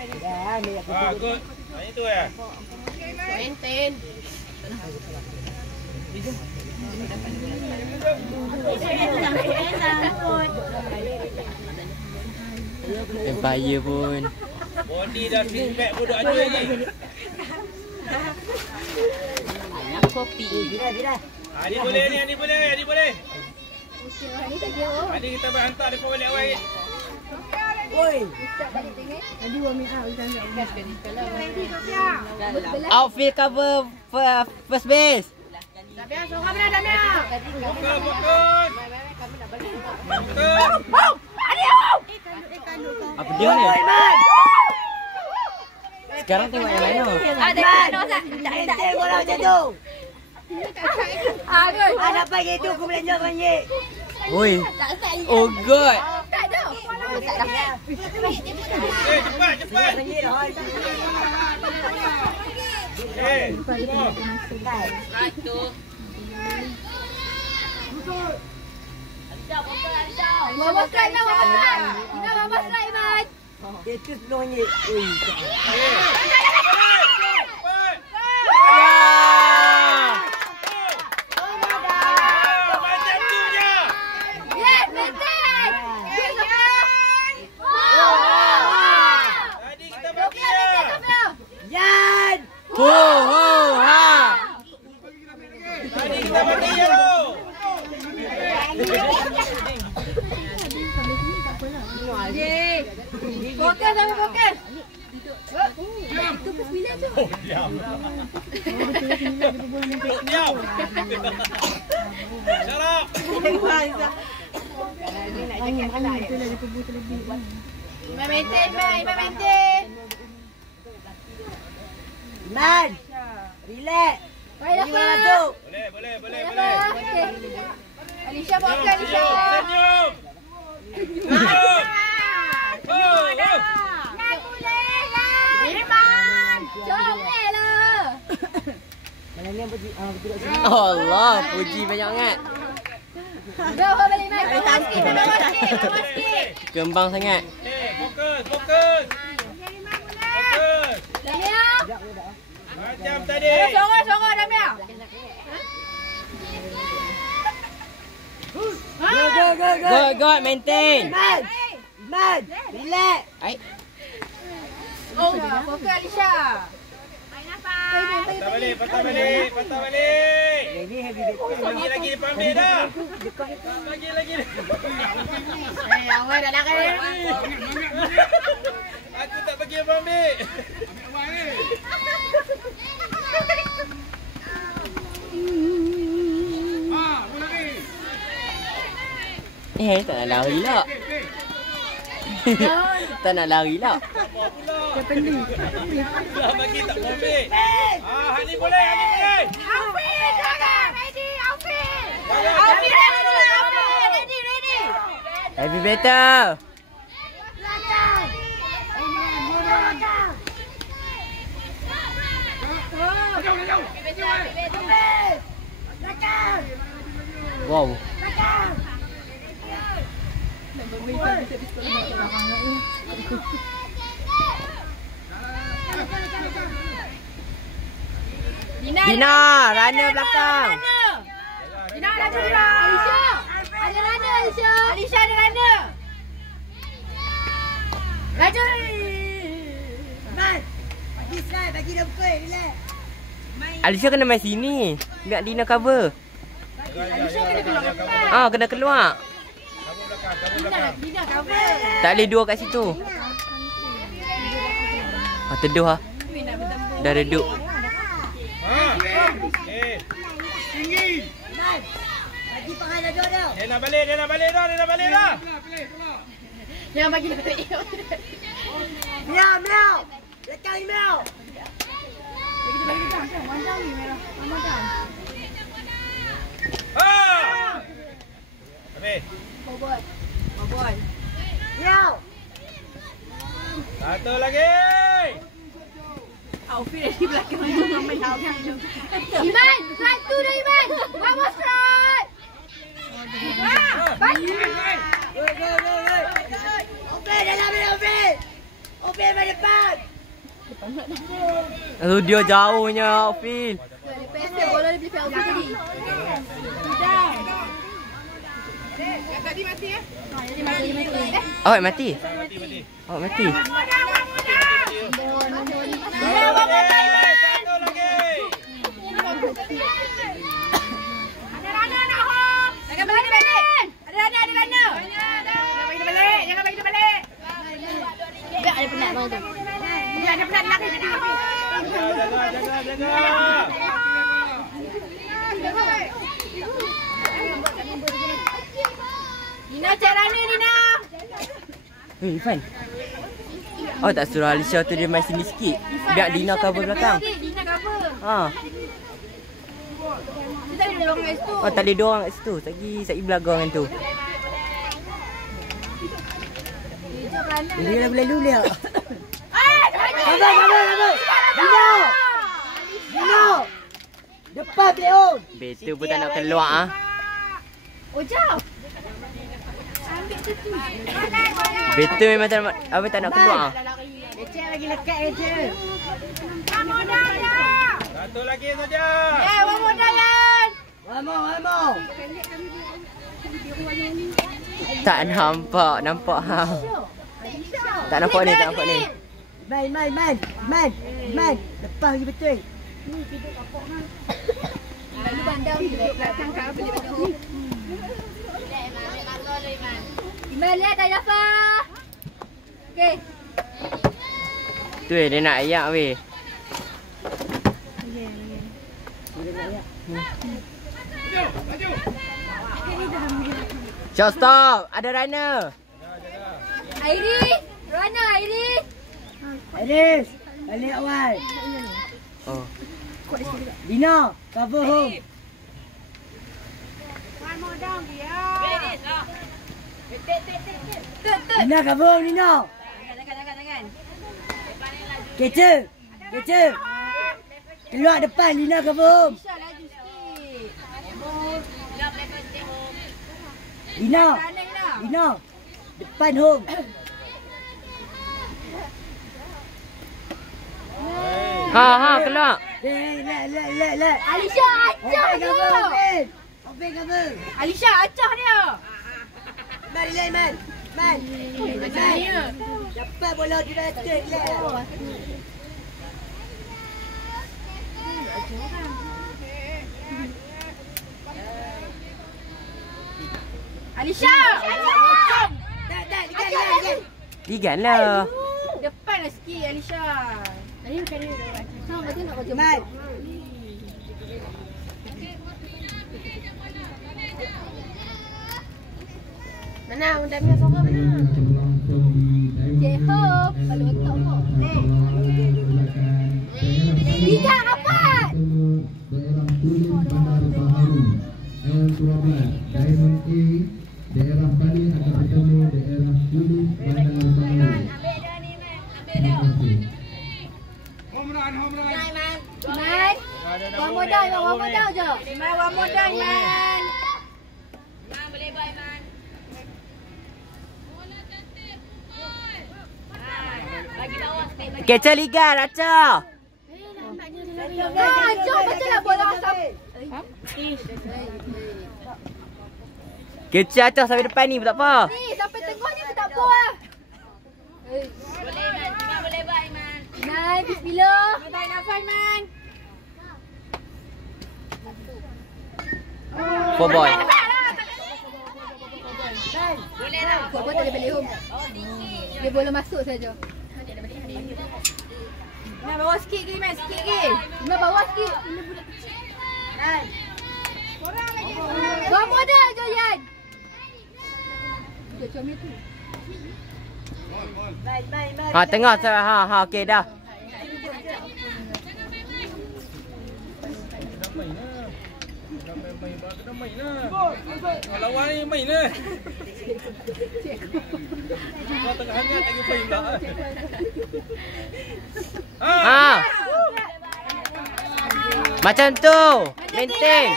Good. Yang itu ya. Maintain. Empire pun. Body dah feedback bodoh aja lagi. Banyak kopi. Ni boleh ni, ni boleh, ni boleh. Tadi kita berhantar depa balik awal. Oi. Outfield cover first base. Damia, sorang mana Damia? Fokus. Apa dia ni? Sekarang tengok yang lain tu. Ada kena Ustaz. Maintain bola macam tu. Good. Ada pagi tu aku boleh nyok ranjit. Oi. Oh god. Tak ada. Tak dah. Cepat, cepat. Ranjit dah. Satu. Mama strike dah, mama strike. Ina mama strike, Iman. Itu 10 ranjit. Oi. Macam tu je. Yes, betul. Yes, Tadi kita bagi dia. Yan. Ho ho ha. Tadi kita bagi dia tu. Fokus, sama fokus. Diam. Diam. Syarap. Iman maintain, Iman maintain. Man. Relax. Baiklah, Ini mana tu? Boleh, boleh, boleh, boleh. Okey. Alisha fokus, Alisha. Senyum. Senyum. Oh, oh. Nak boleh lah. Iman. Comel lah. Malam ni betul kat sini. Allah, puji banyak sangat. Bawa balik Iman. Bawa sikit, bawa sikit, bawa sikit. Kembang sangat. Fokus, fokus. Fokus. Damia. Macam tadi. Sorong, Damia. Good, good, maintain. Man. Man. Relax. Ai. Oh, fokus Alisha. Main apa? Patah balik, patah balik, patah balik. Ini heavy betul. Bagi lagi, ambil dah. Bagi lagi. Awak dah nak kena. Aku tak bagi ambil. Tak nak lari lah. Tak nak lari lah. Dah bagi tak mau ambil. Hani boleh, Hani boleh. Aufid, jangan. Ready, Aufid. Aufid, ready. Heavy better. Wow. Dina, runner belakang. Dina, laju Dina. Alisha. Ada runner, Alisha. Alisha ada runner. Laju. Man. Bagi slide, bagi dia pukul. Relax. Alisha kena main sini. Biar Dina cover. Alisha kena keluar depan. Kena keluar. Dina cover. Tak boleh dua kat situ. Teduh lah. Dah reduk. Tinggi. Man. Bagi pakai dah dia. Dia nak balik dah. Jangan bagi dia. Miau, miau. Letak miau. Habis. Bobot. Miau. Satu lagi. Aufid di belakang Iman, strike tu dah Iman. One more strike. Go. Open dalam ni, open. Opil main depan. Dia jauhnya Opil. Lepas tu bola dia beli kat Opil tadi. Dah. Yang tadi mati eh? Jadi mati. Awak mati? Mati. Awak mati? Satu lagi. Ada runner nak hop. Jangan balik. Ada runner. Jangan bagi dia balik. Biar ada penat bang tu. Biar ada penat lagi jadi. Jaga. Nina cek runner Nina. Irfan. Oh tak suruh Alisha tu dia main sini sikit. Biar Dina cover belakang. Dina cover. Ha. Kita ada dorang kat situ. Oh tak boleh dorang kat situ. Sagi belakang dengan tu. Dia dah boleh lulu dia. Sabar. Dino. Depan Beon. Betul pun tak nak keluar ah. Oh jauh. Ambil tu. Betul memang tak nak keluar. Ecek lagi lekat je. Kamu dah. Satu lagi saja. Kamu jalan. Vamos. Tak nampak ha. Tak nampak ni. Main. Lepas lagi betul. Lalu bandar di belakang kau boleh baju. Iman lihat dah Jafa. Okey. Tu dia nak ayak weh. Stop. Ada runner. Runner Iris. Iris, balik awal. Oh. Dina, cover home. Dina, cover home Dina. Jangan. Catcher. Keluar depan Dina, cover home. Isha laju sikit. Dina, depan home. Ha keluar. Let. Alisha acah dia. Opil cover. Alisha acah dia. Man. Dapat bola di basket lah. Alisha. Ligan lah. Depan lah sikit Alisha. Tadi bukan dia. Betul nak kerja. Man. Mana undang dia sorang mana? Jehop, kalau tak apa. Tiga rapat. Diamond A, daerah Bali akan bertemu daerah Hulu Bandar Baru. Terima kasih. Home run. Man. One modal je. Man, one modal man. Man boleh buat man. Lagi bawah sikit. Catcher Liga Raca. Jom betul lah bola asap. Catcher atas sampai depan ni tak apa. Ni sampai tengah ni tak apa lah. Boleh buat Iman. Iman, bismillah. Tarik nafas Man. For boy. Boleh lah. Kau tak boleh balik home. Dia bola masuk saja. Iman bawah sikit ke Iman? Sikit ke? Iman bawah sikit. Iman budak kecil. Korang lagi. Bawah modal je Yan. Dia comel tu. Ha tengah ha okey dah. Main lah. Lawan ni main lah. Kau tengah hangat lagi main pula. Ha. Macam tu. Maintain.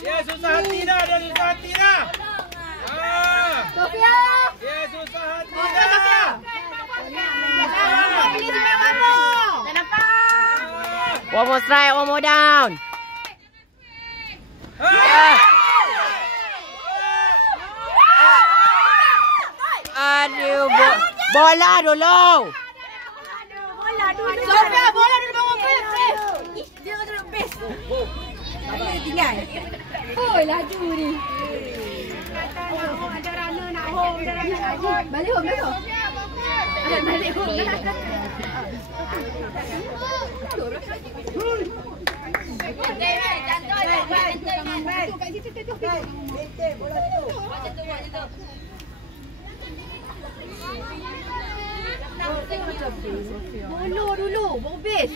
Ya susah hati dah. Sofia. Ya susah hati dah. One more strike, one more down. Aduh, bola dulu. Sofia, bola dulu bangun base. Dia kata duduk base. Dia tinggal. Oh, laju ni. Ada runner nak home. Balik home, balik home. Balik home. Bola dulu, bawa base.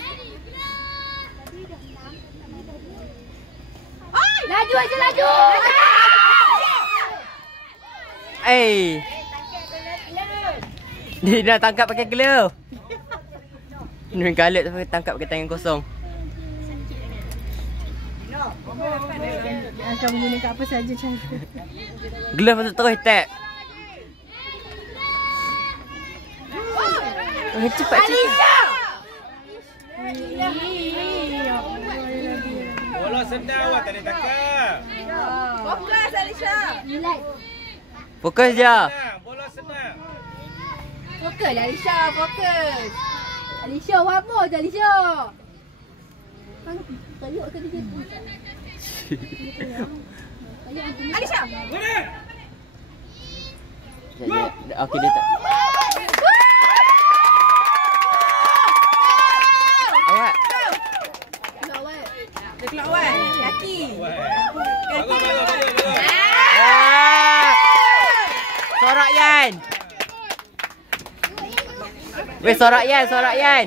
Laju aja, laju. Dia nak tangkap pakai glove. Nun kalut tapi tangkap pakai tangan kosong. Akan menggunakan apa saja cara. Glove untuk terus tap. Cepat Alisha. Bola senang awak tak boleh tangkap. Fokus Alisha. Relax. Fokus je. Senang, bola senang. Fokus lah Alisha, fokus. Alisha, one more je Alisha. Tayuk ke dia tu? Alisha. Okey dia tak. Awak. Dia keluar awal. Kaki. Bagus. Sorak Yan. Weh, sorak Yan.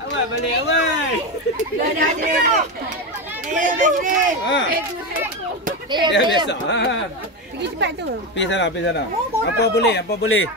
Awak balik awak. Dah sini. Dia biasa. Pergi cepat tu. Pergi sana. Apa boleh?